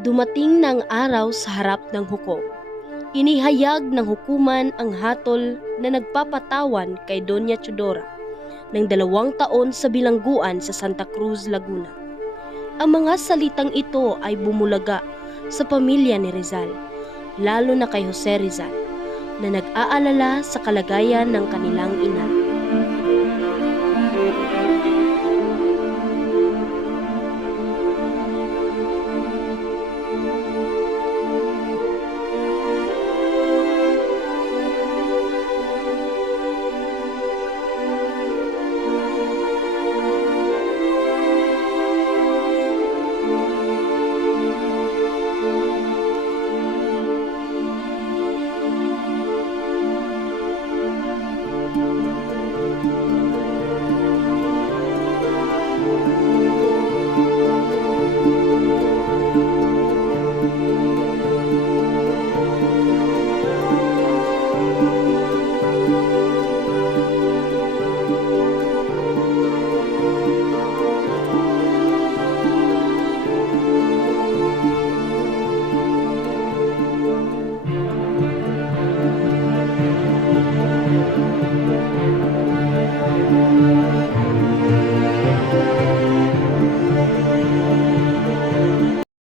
Dumating na ang araw sa harap ng hukom. Inihayag ng hukuman ang hatol na nagpapatawan kay Doña Teodora ng 2 taon sa bilangguan sa Santa Cruz, Laguna. Ang mga salitang ito ay bumulaga sa pamilya ni Rizal, lalo na kay Jose Rizal, na nag-aalala sa kalagayan ng kanilang ina.